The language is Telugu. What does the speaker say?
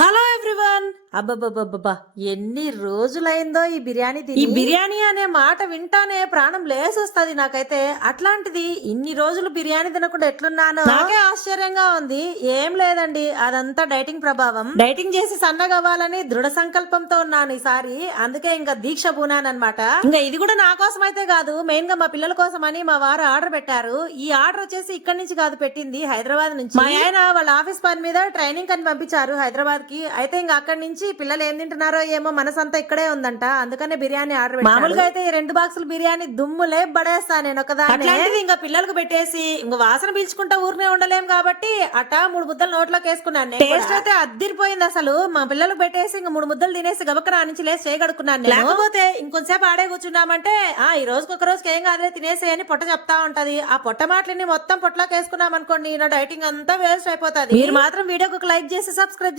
Hello everyone. అబ్బబ్బబ్బబ్బా, ఎన్ని రోజులైందో ఈ బిర్యానీ తిని. ఈ బిర్యానీ అనే మాట వింటానే ప్రాణం లేసొస్తుంది నాకైతే. అట్లాంటిది ఇన్ని రోజులు బిర్యానీ తినకుండా ఎట్లున్నానో నాకే ఆశ్చర్యంగా ఉంది. ఏం లేదండి, అదంతా డైటింగ్ ప్రభావం. డైటింగ్ చేసి సన్నగవ్వాలని దృఢ సంకల్పంతో ఉన్నాను ఈసారి. అందుకే ఇంకా దీక్ష పూనానమాట. ఇంకా ఇది కూడా నా కోసం అయితే కాదు, మెయిన్ గా మా పిల్లల కోసం అని మా వారు ఆర్డర్ పెట్టారు. ఈ ఆర్డర్ వచ్చేసి ఇక్కడి నుంచి కాదు, పెట్టింది హైదరాబాద్ నుంచి. మా ఆయన వాళ్ళ ఆఫీస్ పని మీద ట్రైనింగ్ అని పంపించారు హైదరాబాద్ కి. అయితే ఇంకా అక్కడి నుంచి పిల్లలు ఏం తింటున్నారో ఏమో, మనసంతా ఇక్కడే ఉందంట. అందుకనే బిర్యానీ ఆర్డర్ పెట్టారు. మామూలుగా అయితే ఈ 2 బాక్సులు బిర్యానీ దుమ్ములే పడేస్తా నేను ఒకదాన్ని. అట్లాంటిది ఇంకా పిల్లలకు పెట్టేసి ఇంకా వాసన పీల్చుకుంటా ఊరినే ఉండలేం కాబట్టి అట్టా 3 ముద్దలు నోట్లోకి వేసుకున్నాను. టేస్ట్ అయితే అద్దిరిపోయింది అసలు. మా పిల్లలకు పెట్టేసి ఇంకా 3 ముద్దలు తినేసి గబక్కన నుంచి లేచి చేయగడుకున్నాను. లేకపోతే ఇంకొంచెంసేపు ఆడే కూర్చున్నామంటే ఈ రోజుకి ఒక రోజుకి ఏం కాదులే తినేసి అని పొట్ట చెప్తా ఉంటది. ఆ పొట్ట మాటలని మొత్తం పొట్టలోకి వేసుకున్నాం అనుకోండి, నా డైటింగ్ అంతా వేస్ట్ అయిపోతుంది. మీరు మాత్రం వీడియోకి ఒక లైక్ చేసి సబ్స్క్రైబ్